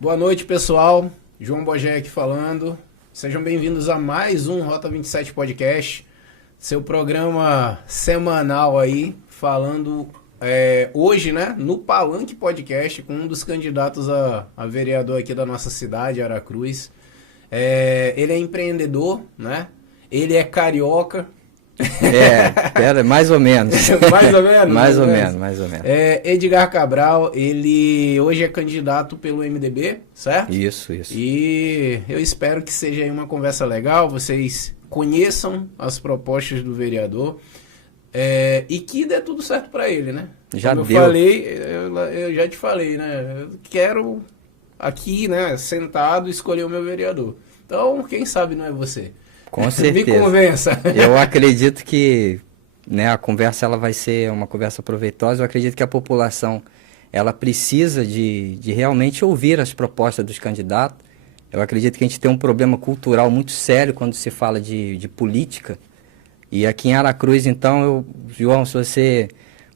Boa noite, pessoal. João Bogé aqui falando. Sejam bem-vindos a mais um Rota 27 Podcast, seu programa semanal aí, falando hoje, né, no Palanque Podcast, com um dos candidatos a vereador aqui da nossa cidade, Aracruz. Ele é empreendedor, né? Ele é carioca. Mais ou menos. Mais ou menos? Mais ou menos. Edgar Cabral, ele hoje é candidato pelo MDB, certo? Isso. E eu espero que seja aí uma conversa legal, vocês conheçam as propostas do vereador e que dê tudo certo para ele, né? Já Como deu. eu já te falei, né? Eu quero aqui, né, sentado, escolher o meu vereador. Então, quem sabe não é você. Com certeza. Me convença. Eu acredito que, né, a conversa ela vai ser uma conversa proveitosa. Eu acredito que a população ela precisa de realmente ouvir as propostas dos candidatos. Eu acredito que a gente tem um problema cultural muito sério quando se fala de política. E aqui em Aracruz, então, João, se você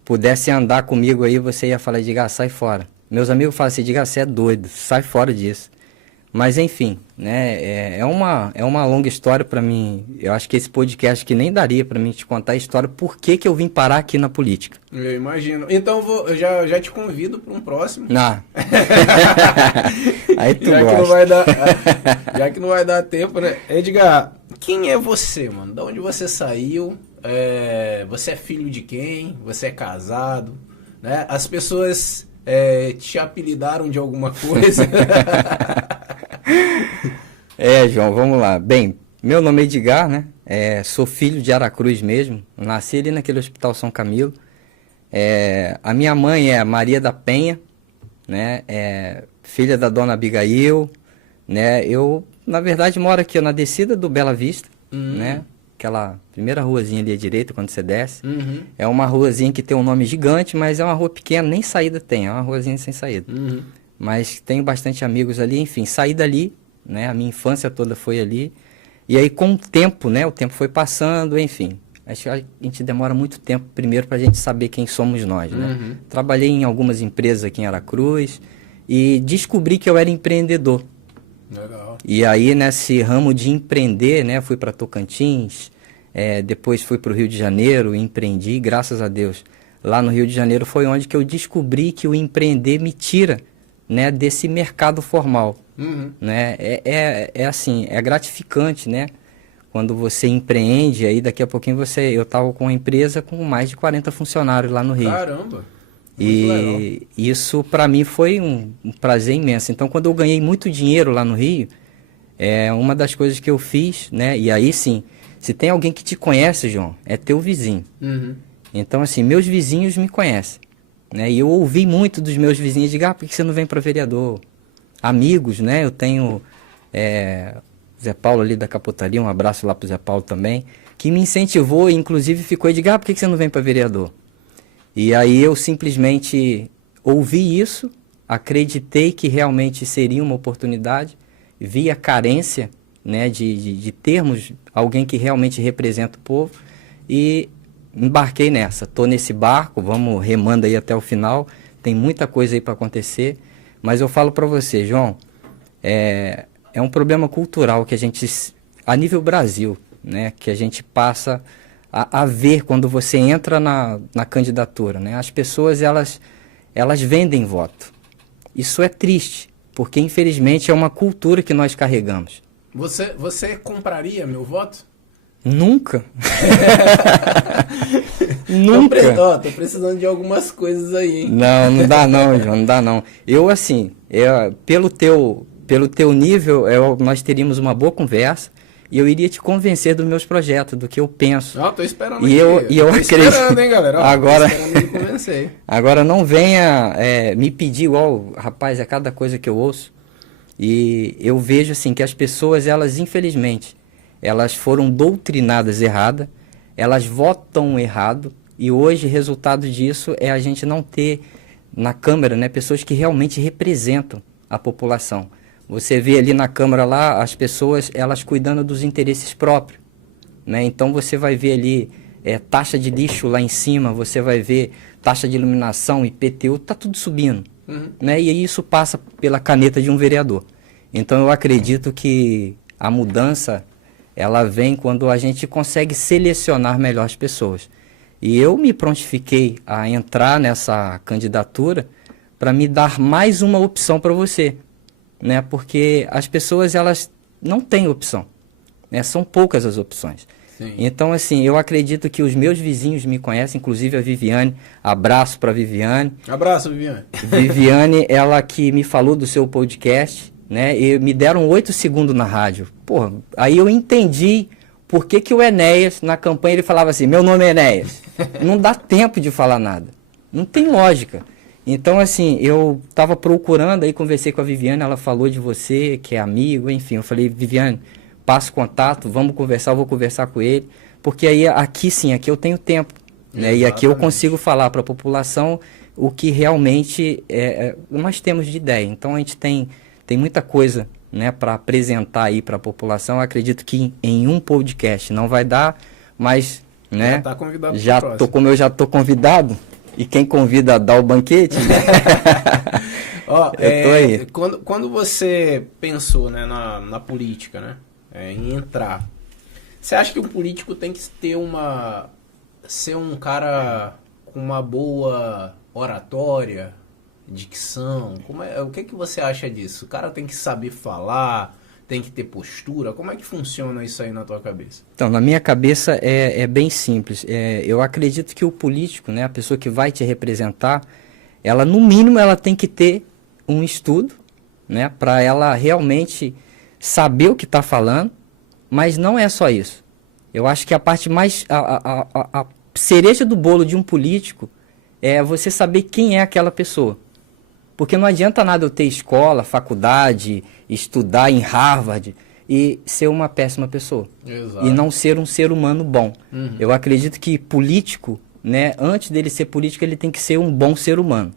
pudesse andar comigo aí, você ia falar, Edgar, sai fora. Meus amigos falam assim, Edgar, você é doido, sai fora disso. Mas, enfim, né, é uma longa história para mim. Eu acho que esse podcast que nem daria para mim te contar a história por que eu vim parar aqui na política. Eu imagino. Então, eu já te convido para um próximo. Não. Aí tu já gosta. Que não vai dar, já que não vai dar tempo, né? Edgar, quem é você, mano? De onde você saiu? Você é filho de quem? Você é casado? Né? As pessoas te apelidaram de alguma coisa? João, vamos lá. Bem, meu nome é Edgar, né? Sou filho de Aracruz mesmo. Nasci ali naquele Hospital São Camilo. A minha mãe é Maria da Penha, né? Filha da dona Abigail, né? Eu, na verdade, moro aqui na descida do Bela Vista, né? Aquela primeira ruazinha ali à direita, quando você desce. Uhum. É uma ruazinha que tem um nome gigante, mas é uma rua pequena, nem saída tem. É uma ruazinha sem saída. Uhum. Mas tenho bastante amigos ali, enfim, saí dali, né? A minha infância toda foi ali. E aí com o tempo, né? O tempo foi passando, enfim. Acho que a gente demora muito tempo primeiro para a gente saber quem somos nós, né? Uhum. Trabalhei em algumas empresas aqui em Aracruz e descobri que eu era empreendedor. Legal. E aí nesse ramo de empreender, né? Fui para Tocantins, depois fui para o Rio de Janeiro, empreendi, graças a Deus. Lá no Rio de Janeiro foi onde que eu descobri que o empreender me tira, né, desse mercado formal. Uhum. Né? Assim, é gratificante, né? Quando você empreende, aí daqui a pouquinho eu estava com uma empresa com mais de 40 funcionários lá no Rio. Caramba! E isso para mim foi um prazer imenso. Então quando eu ganhei muito dinheiro lá no Rio, uma das coisas que eu fiz, né? E aí sim, se tem alguém que te conhece, João, é teu vizinho. Uhum. Então assim, meus vizinhos me conhecem. Né? E eu ouvi muito dos meus vizinhos, dizer, por que você não vem para vereador? Amigos, né? Eu tenho Zé Paulo ali da Capotaria, um abraço lá pro Zé Paulo também, que me incentivou e inclusive ficou e dizer, por que você não vem para vereador? E aí eu simplesmente ouvi isso, acreditei que realmente seria uma oportunidade, vi a carência, né, de termos alguém que realmente representa o povo e embarquei nessa. Tô nesse barco, vamos remando aí até o final, tem muita coisa aí para acontecer, mas eu falo para você, João, é um problema cultural que a gente, a nível Brasil, né, que a gente passa a ver quando você entra na candidatura, né? As pessoas, elas vendem voto. Isso é triste, porque infelizmente é uma cultura que nós carregamos. Você compraria meu voto? Nunca. Nunca. Tô precisando de algumas coisas aí, hein? Não dá não, João, não dá não. Eu, assim, pelo teu nível, nós teríamos uma boa conversa e eu iria te convencer dos meus projetos, do que eu penso. Não, tô esperando e eu tô acredito. Esperando, hein, galera? Ó, agora, tô esperando me convencer. Agora não venha me pedir igual, rapaz, é cada coisa que eu ouço. E eu vejo, assim, que as pessoas, elas, infelizmente, elas foram doutrinadas errada, elas votam errado, e hoje, resultado disso é a gente não ter na Câmara, né, pessoas que realmente representam a população. Você vê ali na Câmara lá, as pessoas, elas cuidando dos interesses próprios, né? Então você vai ver ali taxa de lixo lá em cima, você vai ver taxa de iluminação, IPTU, tá tudo subindo. né? E isso passa pela caneta de um vereador. Então eu acredito que a mudança, ela vem quando a gente consegue selecionar melhor as pessoas. E eu me prontifiquei a entrar nessa candidatura para me dar mais uma opção para você, né? Porque as pessoas, elas não têm opção, né? São poucas as opções. Sim. Então, assim, eu acredito que os meus vizinhos me conhecem, inclusive a Viviane. Abraço para Viviane. Abraço, Viviane. Viviane, ela que me falou do seu podcast, né? E me deram 8 segundos na rádio. Porra, aí eu entendi por que que o Enéas, na campanha, ele falava assim, meu nome é Enéas. Não dá tempo de falar nada. Não tem lógica. Então, assim, eu estava procurando, aí conversei com a Viviane, ela falou de você, que é amigo, enfim. Eu falei, Viviane, passa o contato, vamos conversar, eu vou conversar com ele. Porque aí, aqui sim, aqui eu tenho tempo. Né? E aqui eu consigo falar para a população o que realmente nós temos de ideia. Então, a gente tem muita coisa, né, para apresentar aí para a população. Eu acredito que em um podcast não vai dar, mas... né? Já está convidado já tô, como eu já estou convidado, e quem convida dá o banquete, né? Ó, eu tô aí. Quando você pensou, né, na política, né, em entrar, você acha que o político tem que ser um cara com uma boa oratória, dicção? O que você acha disso? O cara tem que saber falar, tem que ter postura? Como é que funciona isso aí na tua cabeça? Então, na minha cabeça é bem simples. Eu acredito que o político, né, a pessoa que vai te representar, ela, no mínimo, ela tem que ter um estudo, né, para ela realmente saber o que está falando, mas não é só isso. Eu acho que a parte mais... a cereja do bolo de um político é você saber quem é aquela pessoa. Porque não adianta nada eu ter escola, faculdade, estudar em Harvard e ser uma péssima pessoa. Exato. E não ser um ser humano bom. Uhum. Eu acredito que político, né, antes dele ser político, ele tem que ser um bom ser humano.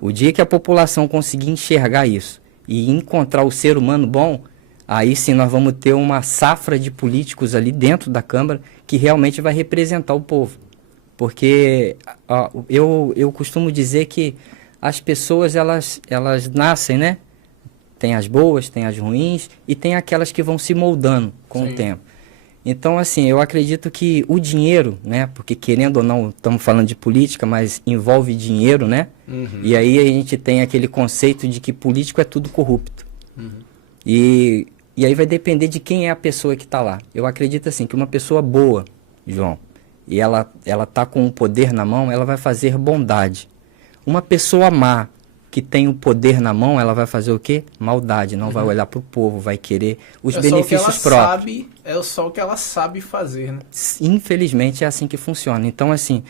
O dia que a população conseguir enxergar isso e encontrar o ser humano bom, aí sim nós vamos ter uma safra de políticos ali dentro da Câmara que realmente vai representar o povo. Porque eu costumo dizer que as pessoas, elas nascem, né? Tem as boas, tem as ruins e tem aquelas que vão se moldando com o tempo. Então, assim, eu acredito que o dinheiro, né? Porque querendo ou não, estamos falando de política, mas envolve dinheiro, né? Uhum. E aí a gente tem aquele conceito de que político é tudo corrupto. Uhum. E aí vai depender de quem é a pessoa que está lá. Eu acredito, assim, que uma pessoa boa, João, e ela está com o poder na mão, ela vai fazer bondade. Uma pessoa má, que tem o poder na mão, ela vai fazer o quê? Maldade, não vai olhar para o povo, vai querer os benefícios próprios. É só o que ela sabe fazer, né? Infelizmente é assim que funciona. Então, assim,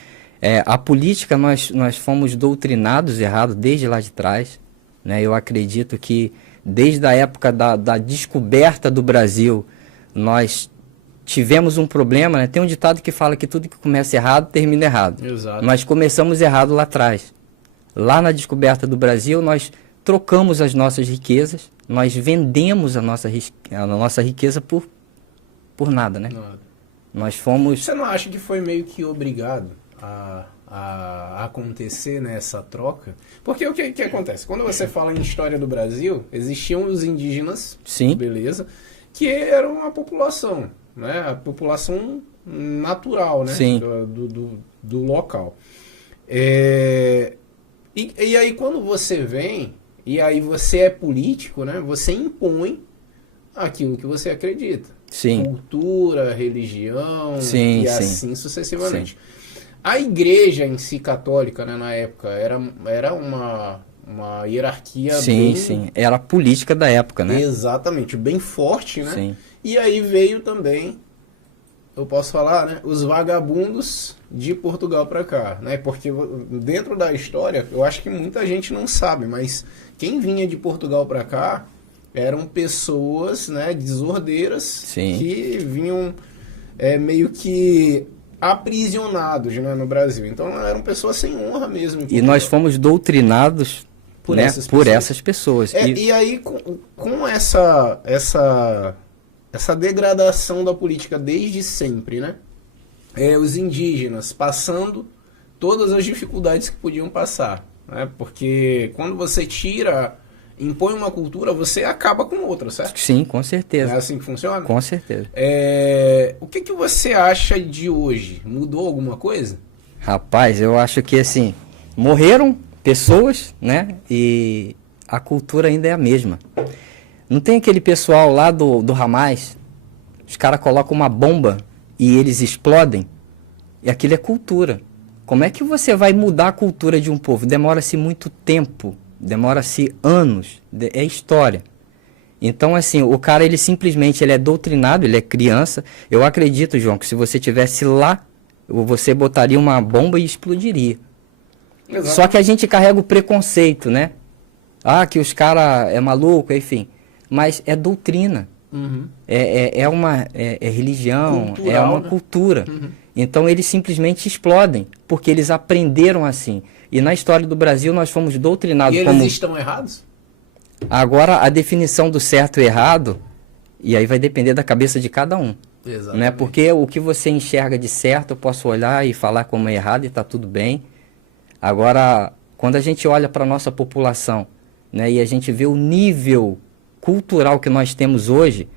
a política nós fomos doutrinados errado desde lá de trás. Né? Eu acredito que desde a época da descoberta do Brasil, nós tivemos um problema, né? Tem um ditado que fala que tudo que começa errado, termina errado. Exato. Nós começamos errado lá atrás. Lá na descoberta do Brasil, nós trocamos as nossas riquezas, nós vendemos a nossa riqueza por nada, né? Nada. Nós fomos... Você não acha que foi meio que obrigado a acontecer nessa troca? Porque o que acontece? Quando você fala em história do Brasil, existiam os indígenas, Sim. beleza, que eram a população, né? A população natural, né? Sim. Do local. E aí quando você vem, e aí você é político, né? Você impõe aquilo que você acredita. Sim. Cultura, religião, Sim, e sim. assim sucessivamente. Sim. A igreja em si católica, né, na época, era uma hierarquia Sim, bem... sim. Era a política da época, né? Exatamente, bem forte, né? Sim. E aí veio também, eu posso falar, né, os vagabundos de Portugal para cá, né? Porque dentro da história, eu acho que muita gente não sabe, mas quem vinha de Portugal para cá eram pessoas, né, desordeiras. Sim. Que vinham meio que aprisionados, né, no Brasil. Então eram pessoas sem honra mesmo. E nós fomos doutrinados por essas pessoas. E aí, com essa degradação da política desde sempre, né? Os indígenas passando todas as dificuldades que podiam passar. né? Porque quando você impõe uma cultura, você acaba com outra, certo? Sim, com certeza. É assim que funciona? Com certeza. O que você acha de hoje? Mudou alguma coisa? Rapaz, eu acho que assim, morreram pessoas, né? E a cultura ainda é a mesma. Não tem aquele pessoal lá do Hamas, os caras colocam uma bomba e eles explodem, e aquilo é cultura. Como é que você vai mudar a cultura de um povo? Demora-se muito tempo, demora-se anos, é história. Então, assim, o cara, ele simplesmente ele é doutrinado, ele é criança. Eu acredito, João, que se você tivesse lá, você botaria uma bomba e explodiria. Exato. Só que a gente carrega o preconceito, né? Ah, que os caras é maluco, enfim. Mas é doutrina. Uhum. É religião, cultural, é uma cultura. Uhum. Então eles simplesmente explodem, porque eles aprenderam assim. E na história do Brasil nós fomos doutrinados como... E eles estão errados? Agora, a definição do certo e errado, e aí vai depender da cabeça de cada um. Exatamente. Né? Porque o que você enxerga de certo, eu posso olhar e falar como é errado e está tudo bem. Agora, quando a gente olha para a nossa população, né, e a gente vê o nível cultural que nós temos hoje,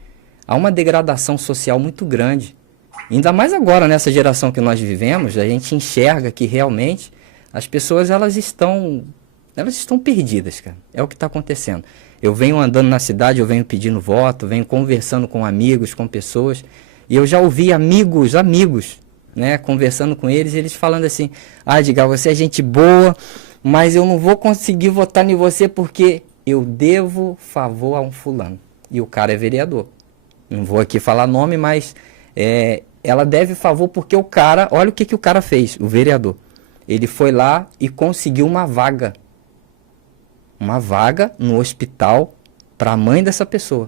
há uma degradação social muito grande. Ainda mais agora, nessa geração que nós vivemos, a gente enxerga que realmente as pessoas elas estão perdidas, cara. É o que está acontecendo. Eu venho andando na cidade, eu venho pedindo voto, venho conversando com amigos, com pessoas, e eu já ouvi amigos, né, conversando com eles, e eles falando assim, Edgar, você é gente boa, mas eu não vou conseguir votar em você porque eu devo favor a um fulano. E o cara é vereador. Não vou aqui falar nome, mas ela deve favor porque o cara, olha o que o cara fez, o vereador. Ele foi lá e conseguiu uma vaga no hospital para a mãe dessa pessoa.